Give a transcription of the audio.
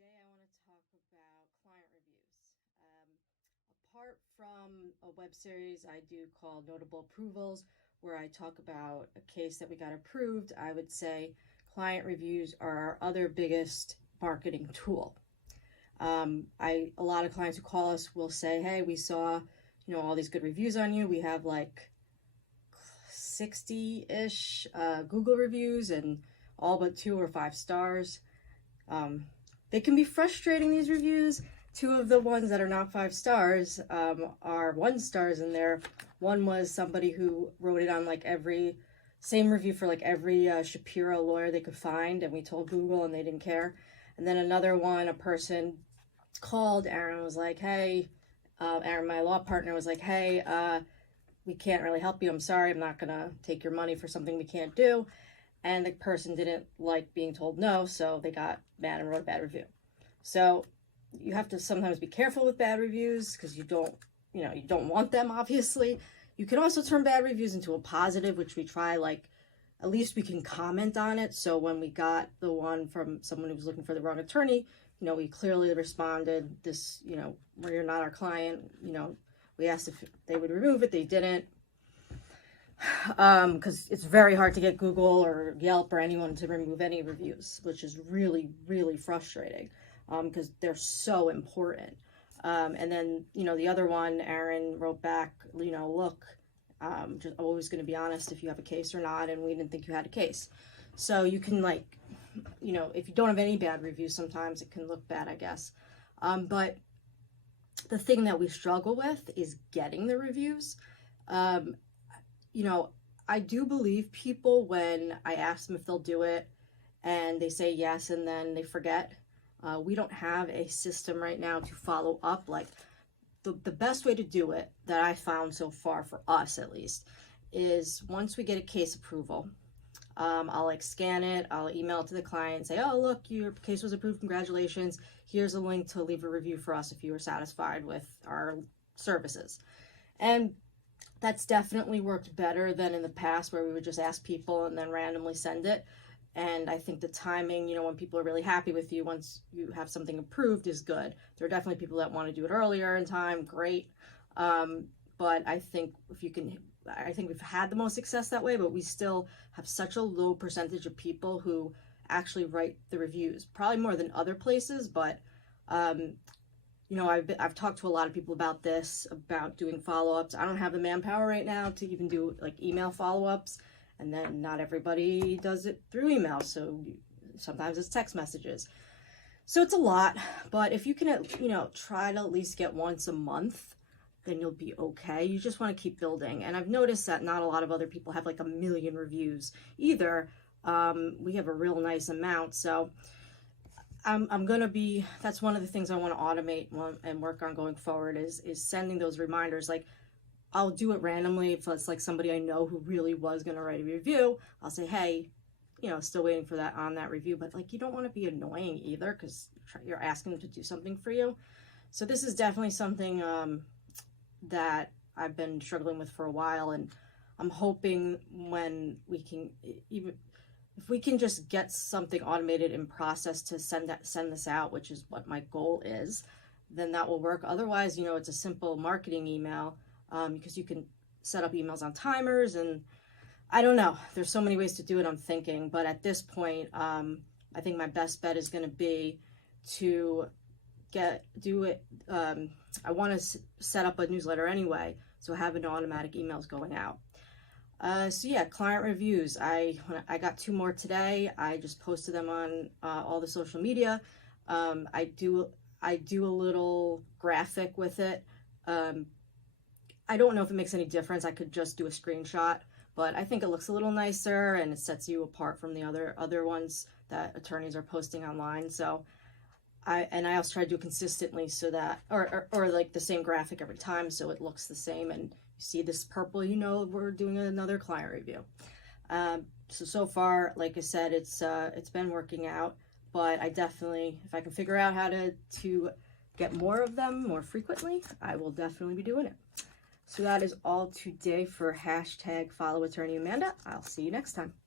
Today I want to talk about client reviews. Apart from a web series I do called Notable Approvals, where I talk about a case that we got approved, I would say client reviews are our other biggest marketing tool. A lot of clients who call us will say, "Hey, we saw, all these good reviews on you. We have like 60-ish Google reviews and all but 2 or 5 stars." They can be frustrating, these reviews. 2 of the ones that are not 5 stars are 1 stars in there. One was somebody who wrote it on like same review for like every Shapiro lawyer they could find, and we told Google and they didn't care. And then another one, a person called Aaron, was like, "Hey," Aaron, my law partner, was like, "Hey, we can't really help you. I'm sorry, I'm not gonna take your money for something we can't do." And the person didn't like being told no, so they got mad and wrote a bad review. So you have to sometimes be careful with bad reviews because you don't want them, obviously. You can also turn bad reviews into a positive, which we try, like, at least we can comment on it. So when we got the one from someone who was looking for the wrong attorney, we clearly responded, "This, where you're not our client, we asked if they would remove it, they didn't." Because it's very hard to get Google or Yelp or anyone to remove any reviews, which is really, really frustrating, because they're so important. And then, the other one, Aaron wrote back, "Look, just always going to be honest if you have a case or not, and we didn't think you had a case." So you can, like, if you don't have any bad reviews, sometimes it can look bad, I guess. But the thing that we struggle with is getting the reviews. I do believe people when I ask them if they'll do it and they say yes and then they forget. We don't have a system right now to follow up. Like, the best way to do it that I found so far, for us at least, is once we get a case approval, I'll like scan it, I'll email it to the client and say, "Oh, look, your case was approved, congratulations. Here's a link to leave a review for us if you were satisfied with our services." And that's definitely worked better than in the past, where we would just ask people and then randomly send it. And I think the timing, when people are really happy with you, once you have something approved, is good. There are definitely people that want to do it earlier in time, great. But I think I think we've had the most success that way, but we still have such a low percentage of people who actually write the reviews, probably more than other places. But I've talked to a lot of people about this, about doing follow-ups. I don't have the manpower right now to even do like email follow-ups, and then not everybody does it through email, so sometimes it's text messages. So it's a lot, but if you can, try to at least get once a month, then you'll be okay. You just want to keep building. And I've noticed that not a lot of other people have like 1 million reviews either. We have a real nice amount, so I'm gonna be, that's one of the things I want to automate and work on going forward, is sending those reminders. Like, I'll do it randomly. If it's like somebody I know who really was gonna write a review, I'll say, "Hey, still waiting for that review." But like, you don't want to be annoying either, because you're asking them to do something for you. So this is definitely something that I've been struggling with for a while, and I'm hoping when we can, even if we can just get something automated in process to send this out, which is what my goal is, then that will work. Otherwise, it's a simple marketing email, because you can set up emails on timers, and I don't know. There's so many ways to do it, I'm thinking. But at this point, I think my best bet is going to be to do it. I want to set up a newsletter anyway, so having automatic emails going out. So yeah, client reviews. I got 2 more today. I just posted them on all the social media. I do a little graphic with it. I don't know if it makes any difference. I could just do a screenshot, but I think it looks a little nicer and it sets you apart from the other ones that attorneys are posting online. So I also try to do it consistently, so that, or like the same graphic every time, so it looks the same, and you see this purple, we're doing another client review. So far, like I said, it's been working out, but I definitely, if I can figure out how to get more of them more frequently, I will definitely be doing it. So that is all today for #FollowAttorneyAmanda. I'll see you next time.